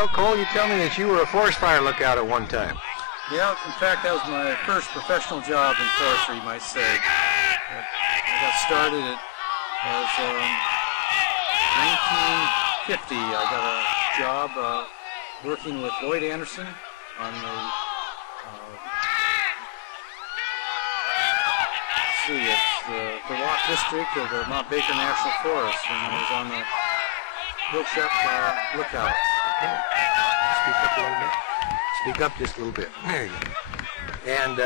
Well, Cole, you tell me that you were a forest fire lookout at one time. Yeah, in fact, that was my first professional job in forestry, you might say. I got started as 1950. I got a job working with Lloyd Anderson on the Rock District of the Mount Baker National Forest, and I was on the Pilchuck lookout. Okay. Speak up a little bit. Speak up just a little bit. There you go. And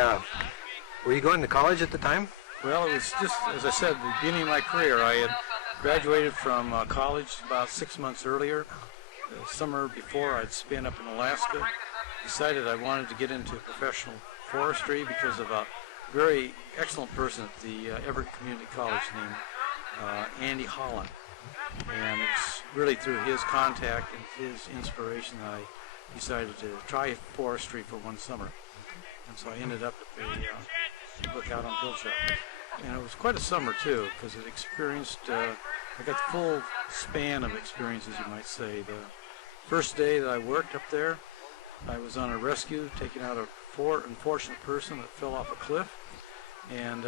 were you going to college at the time? Well, it was just, as I said, the beginning of my career. I had graduated from college about 6 months earlier. The summer before, I'd spent up in Alaska. Decided I wanted to get into professional forestry because of a very excellent person at the Everett Community College named Andy Holland. And it's really through his contact and his inspiration that I decided to try forestry for one summer. And so I ended up at the lookout on Pilchuck. And it was quite a summer too, because it experienced, I got the full span of experiences, you might say. The first day that I worked up there, I was on a rescue, taking out a unfortunate person that fell off a cliff. And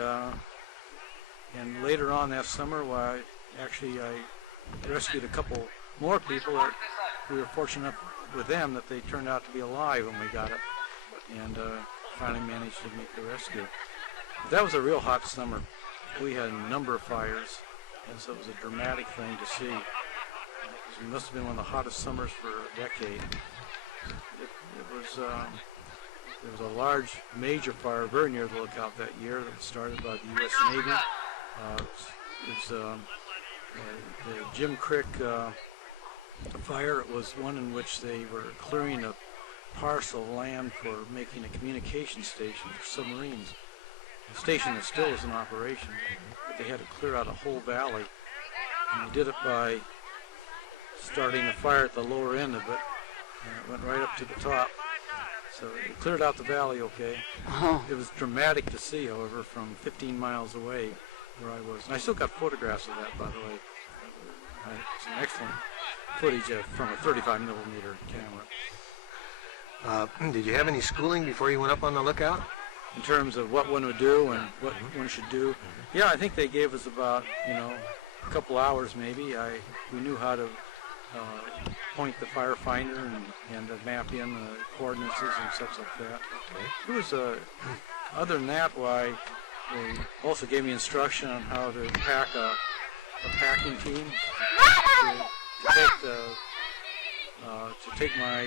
later on that summer, I rescued a couple more people. We were fortunate with them that they turned out to be alive when we got up, and finally managed to make the rescue. But that was a real hot summer. We had a number of fires, and so it was a dramatic thing to see. It must have been one of the hottest summers for a decade. There was a large, major fire very near the lookout that year that was started by the U.S. Navy. It was the Jim Crick fire. It was one in which they were clearing a parcel of land for making a communication station for submarines. A station that still is in operation, but they had to clear out a whole valley. And they did it by starting a fire at the lower end of it, and it went right up to the top. So it cleared out the valley okay. Oh. It was dramatic to see, however, from 15 miles away where I was. And I still got photographs of that, by the way. Some excellent footage from a 35 millimeter camera. Did you have any schooling before you went up on the lookout? In terms of what one would do and what one should do? Yeah, I think they gave us about, a couple hours maybe. We knew how to point the firefinder and map in the coordinates and such like that. Okay. It was, other than that, they also gave me instruction on how to pack a packing team to take my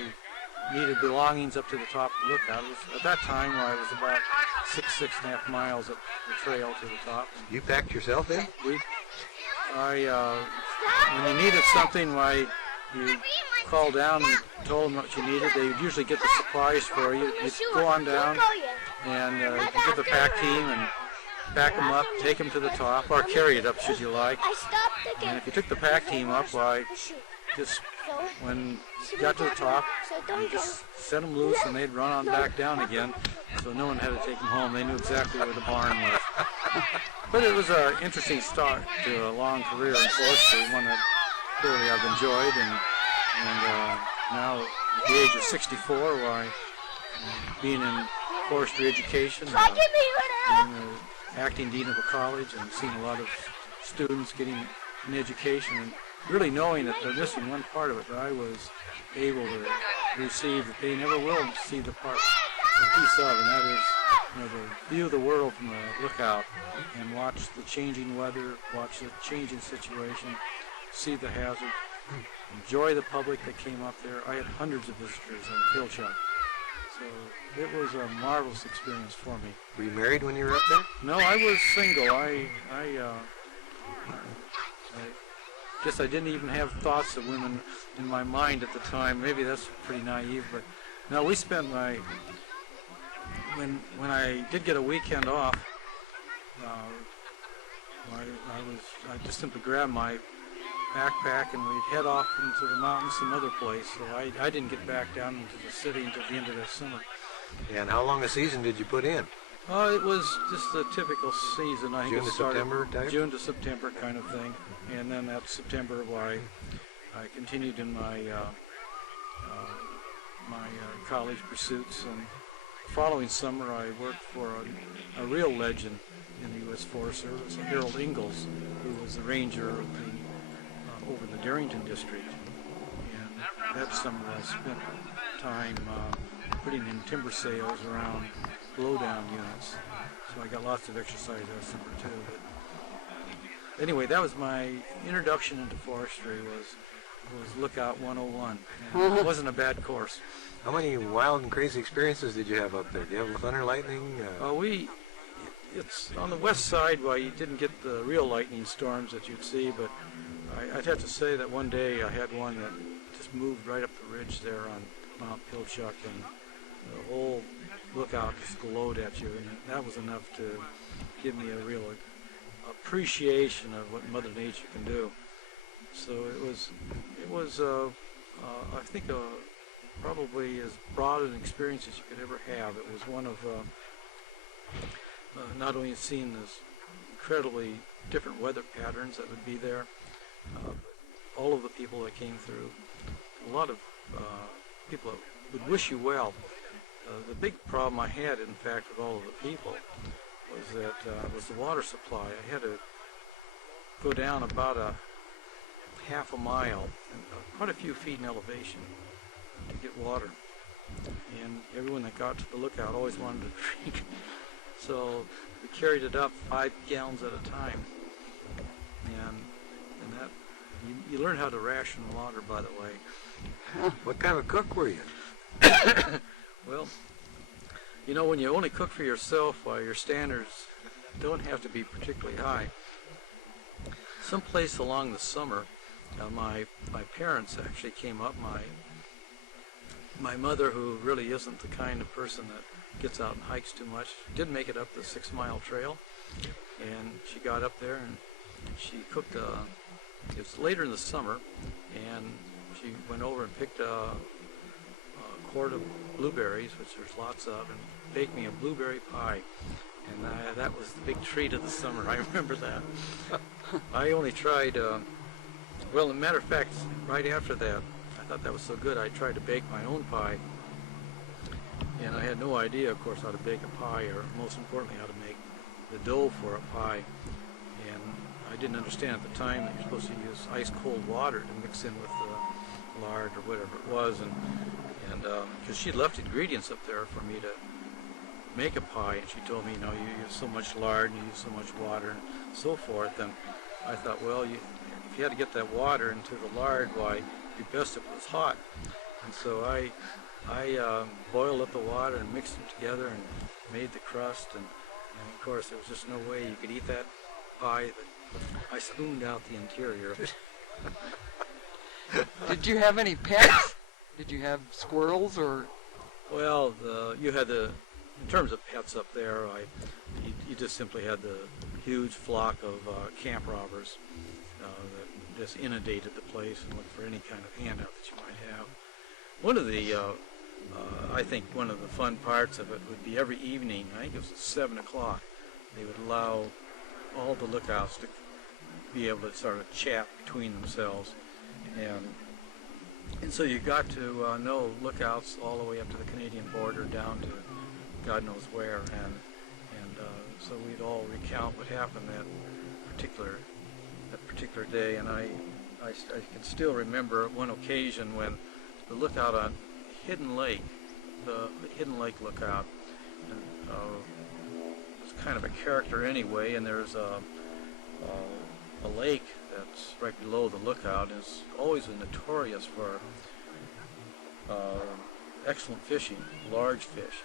needed belongings up to the top of the lookout. At that time, I was about 6.5 miles up the trail to the top. You packed yourself in? When you needed something, you call down and told them what you needed. They would usually get the supplies for you. You'd go on down and you get the pack team and pack them up, take them to the top, or carry it up should you like. And if you took the pack team up, just when you got to the top, you just set them loose and they'd run on back down again. So no one had to take them home. They knew exactly where the barn was. But it was an interesting start to a long career in forestry, one that clearly I've enjoyed. And now at the age of 64, being in forestry education, being the acting dean of a college and seeing a lot of students getting an education and really knowing that they're missing one part of it that I was able to receive that they never will see the piece of, and that is to view the world from the lookout and watch the changing weather, watch the changing situation, see the hazard, enjoy the public that came up there. I had hundreds of visitors on Pilchuck. So it was a marvelous experience for me. Were you married when you were up there? No, I was single. I guess I didn't even have thoughts of women in my mind at the time. Maybe that's pretty naive, but no, we spent when I did get a weekend off, I just simply grabbed my backpack and we'd head off into the mountains some other place. So I didn't get back down into the city until the end of that summer. And how long a season did you put in? It was just a typical season. I think June to September type? June to September kind of thing. And then that September, I continued in my my college pursuits. And the following summer, I worked for a real legend in the U.S. Forest Service, Harold Ingalls, who was the ranger of over the Darrington district. And that summer, I spent time putting in timber sales around blowdown units. So I got lots of exercise that summer too. But anyway, that was my introduction into forestry. Was Lookout 101. And it wasn't a bad course. How many wild and crazy experiences did you have up there? Did you have thunder, lightning? It's on the west side where you didn't get the real lightning storms that you'd see, but I'd have to say that one day I had one that just moved right up the ridge there on Mount Pilchuck, and the whole lookout just glowed at you, and that was enough to give me a real appreciation of what Mother Nature can do. So it was I think probably as broad an experience as you could ever have. It was one of not only seeing this incredibly different weather patterns that would be there, all of the people that came through, a lot of people that would wish you well. The big problem I had, in fact, with all of the people was the water supply. I had to go down about a half a mile, and quite a few feet in elevation to get water. And everyone that got to the lookout always wanted to drink. So we carried it up 5 gallons at a time. And that you learn how to ration water, by the way. What kind of cook were you? Well, you know, when you only cook for yourself, your standards don't have to be particularly high. Someplace along the summer, my parents actually came up. My mother, who really isn't the kind of person that gets out and hikes too much, did make it up the 6-mile trail, and she got up there and she cooked. It was later in the summer, and she went over and picked a quart of blueberries, which there's lots of, and baked me a blueberry pie. And that was the big treat of the summer. I remember that. I only tried, well, as a matter of fact, right after that, I thought that was so good, I tried to bake my own pie. And I had no idea, of course, how to bake a pie, or most importantly, how to make the dough for a pie. And I didn't understand at the time that you're supposed to use ice cold water to mix in with the lard or whatever it was. And because she'd left ingredients up there for me to make a pie, and she told me, you know, you use so much lard and you use so much water and so forth. And I thought, well, if you had to get that water into the lard, why, it'd be best if it was hot. And so I boiled up the water and mixed them together and made the crust. And of course, there was just no way you could eat that pie. I spooned out the interior of it. Did you have any pets? Did you have squirrels or? Well, you had in terms of pets up there, you just simply had the huge flock of camp robbers that just inundated the place and looked for any kind of handout that you might have. One of the, I think one of the fun parts of it would be every evening, I think it was at 7 o'clock, they would allow all the lookouts to be able to sort of chat between themselves. And so you got to know lookouts all the way up to the Canadian border down to God knows where, and so we'd all recount what happened that particular day. And I can still remember one occasion when the lookout on Hidden Lake, the Hidden Lake lookout, and it's kind of a character anyway. And there's a lake that's right below the lookout, and it's always notorious for excellent fishing, large fish.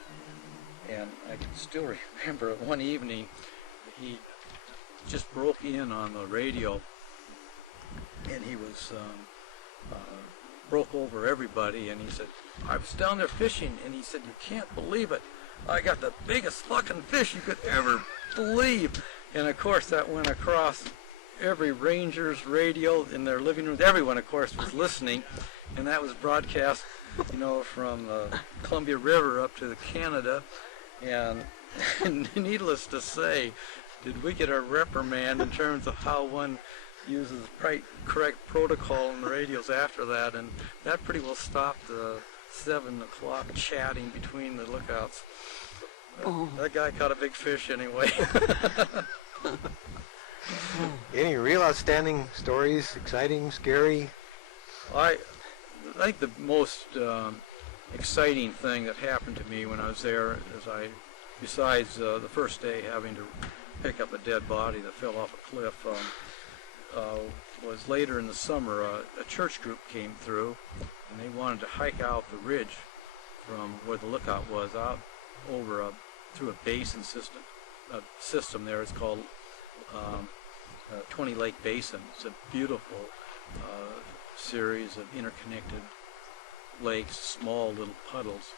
And I can still remember one evening he just broke in on the radio, and he was broke over everybody, and he said, I was down there fishing, and he said, you can't believe it, I got the biggest fucking fish you could ever believe. And of course that went across every ranger's radio in their living room. Everyone, of course, was listening, and that was broadcast, you know, from the Columbia River up to Canada. And needless to say, did we get a reprimand in terms of how one uses correct protocol in the radios after that, and that pretty well stopped 7 o'clock chatting between the lookouts. Oh. That guy caught a big fish anyway. Any real outstanding stories? Exciting, scary? I think the most exciting thing that happened to me when I was there is besides the first day having to pick up a dead body that fell off a cliff, was later in the summer a church group came through and they wanted to hike out the ridge from where the lookout was out over through a basin system there. It's called 20 Lake Basin. It's a beautiful series of interconnected lakes, small little puddles,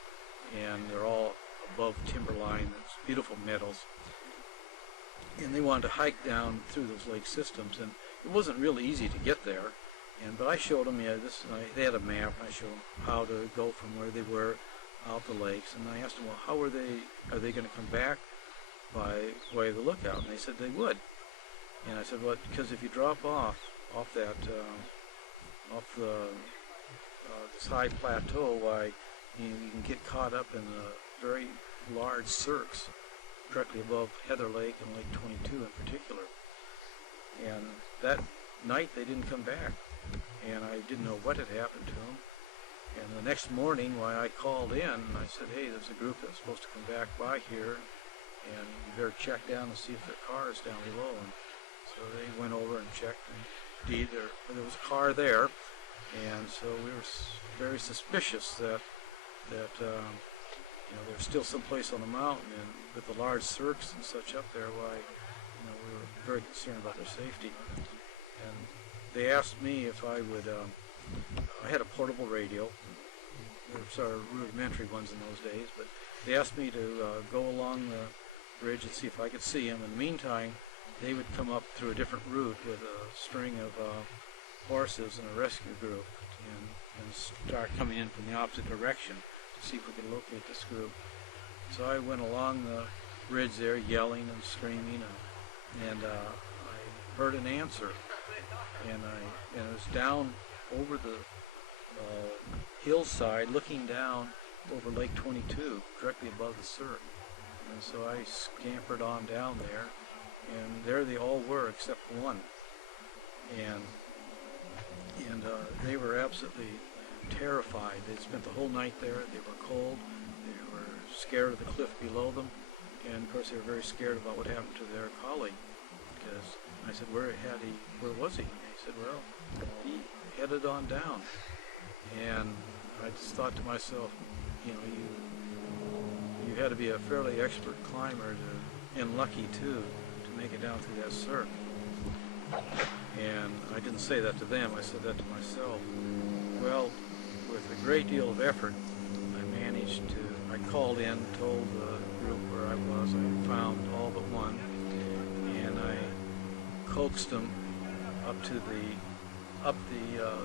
and they're all above timberline. It's beautiful meadows. And they wanted to hike down through those lake systems, and it wasn't really easy to get there. But I showed them, they had a map, and I showed them how to go from where they were out the lakes, and I asked them, well, are they going to come back by way of the lookout? And they said they would. And I said, well, because if you drop off this high plateau, why you can get caught up in the very large cirques directly above Heather Lake and Lake 22 in particular. And that night they didn't come back, and I didn't know what had happened to them. And the next morning, I called in and I said, hey, there's a group that's supposed to come back by here, and you better check down and see if their car is down below. And so they went over and checked, and indeed there was a car there. And so we were very suspicious that there's still someplace on the mountain, and with the large cirques and such up there, we were very concerned about their safety. And they asked me if I would. I had a portable radio. There were sort of rudimentary ones in those days, but they asked me to go along the ridge and see if I could see them. In the meantime, they would come up through a different route with a string of horses and a rescue group, and start coming in from the opposite direction to see if we could locate this group. So I went along the ridge there, yelling and screaming, and I heard an answer, and it was down over the hillside, looking down over Lake 22, directly above the cirque. And so I scampered on down there, and there they all were except one. And they were absolutely terrified. They'd spent the whole night there. They were cold. They were scared of the cliff below them. And of course they were very scared about what happened to their colleague. Because I said, where was he? And he said, well, he headed on down. And I just thought to myself, you had to be a fairly expert climber and lucky too to make it down through that cirque. And I didn't say that to them, I said that to myself. Well, with a great deal of effort, I called in, told the group where I was. I found all but one, and I coaxed them up the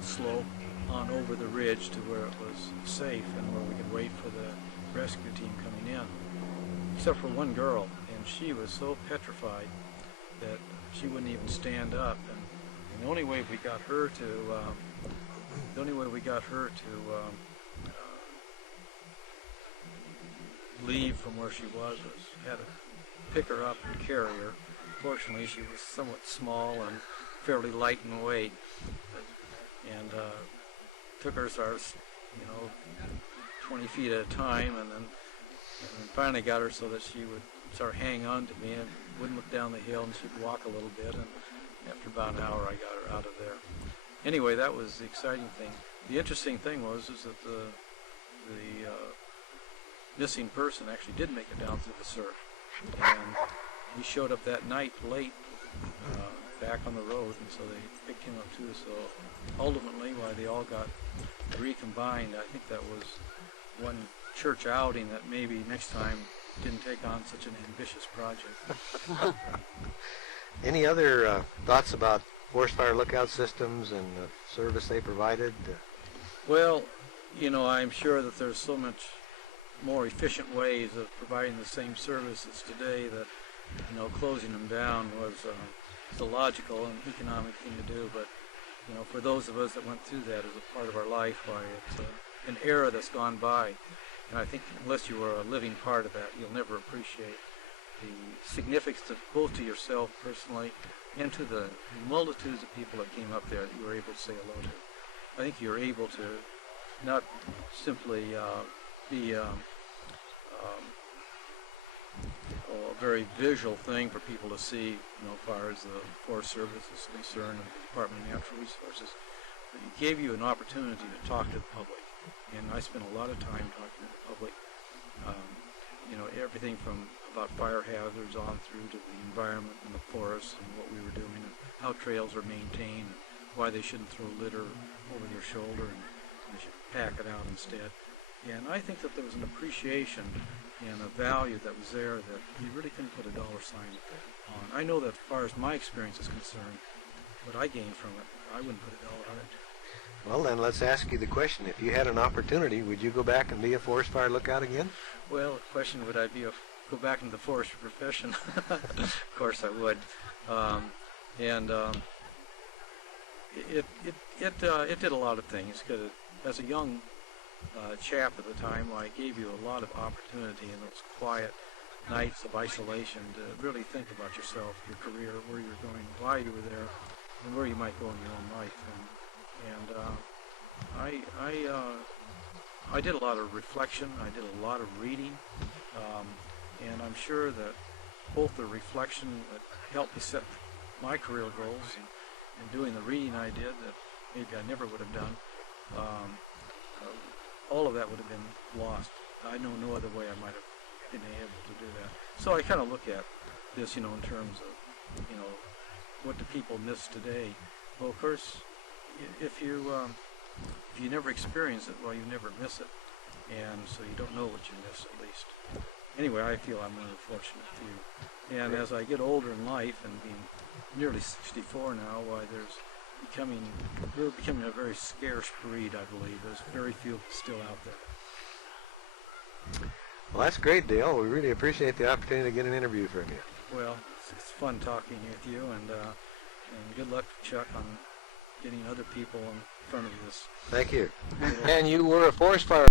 slope on over the ridge to where it was safe and where we could wait for the rescue team coming in. Except for one girl, and she was so petrified that she wouldn't even stand up. And the only way we got her to leave from where she was had to pick her up and carry her. Fortunately, she was somewhat small and fairly light in weight, and took her sort of, 20 feet at a time, and then finally got her so that she would sort of hang on to me and wouldn't look down the hill, and she'd walk a little bit, and after about an hour I got her out of there. Anyway, that was the exciting thing. The interesting thing was that the missing person actually did make it down through the surf, and he showed up that night late back on the road, and so they picked him up too. So ultimately, why they all got recombined, I think that was one church outing that maybe next time didn't take on such an ambitious project. Any other thoughts about forest fire lookout systems and the service they provided? Well, I'm sure that there's so much more efficient ways of providing the same services today that, closing them down was the logical and economic thing to do. But, for those of us that went through that as a part of our life, why an era that's gone by. And I think unless you are a living part of that, you'll never appreciate the significance of both to yourself personally and to the multitudes of people that came up there that you were able to say hello to. I think you're able to not simply be a very visual thing for people to see, as far as the Forest Service is concerned and the Department of Natural Resources. But it gave you an opportunity to talk to the public. And I spent a lot of time talking to the public. Everything from about fire hazards on through to the environment and the forests and what we were doing and how trails are maintained and why they shouldn't throw litter over their shoulder and they should pack it out instead. And I think that there was an appreciation and a value that was there that you really couldn't put a dollar sign on. I know that as far as my experience is concerned, what I gained from it, I wouldn't put a dollar on it. Well, then let's ask you the question. If you had an opportunity, would you go back and be a forest fire lookout again? Well, the question, would I go back into the forestry profession? Of course I would. It did a lot of things. Because as a young chap at the time, I gave you a lot of opportunity in those quiet nights of isolation to really think about yourself, your career, where you're going, why you were there, and where you might go in your own life. I did a lot of reflection. I did a lot of reading, and I'm sure that both the reflection that helped me set my career goals and doing the reading I did that maybe I never would have done, all of that would have been lost. I know no other way I might have been able to do that. So I kind of look at this, in terms of, what do people miss today? Well, of course, if you never experience it, well, you never miss it, and so you don't know what you miss, at least. Anyway, I feel I'm one of the fortunate few. And as I get older in life and being nearly 64 now, why we're becoming a very scarce breed, I believe. There's very few still out there. Well, that's great, Dale. We really appreciate the opportunity to get an interview from you. Well, it's fun talking with you, and good luck, Chuck, on getting other people in front of this. Thank you. And you were a forest fire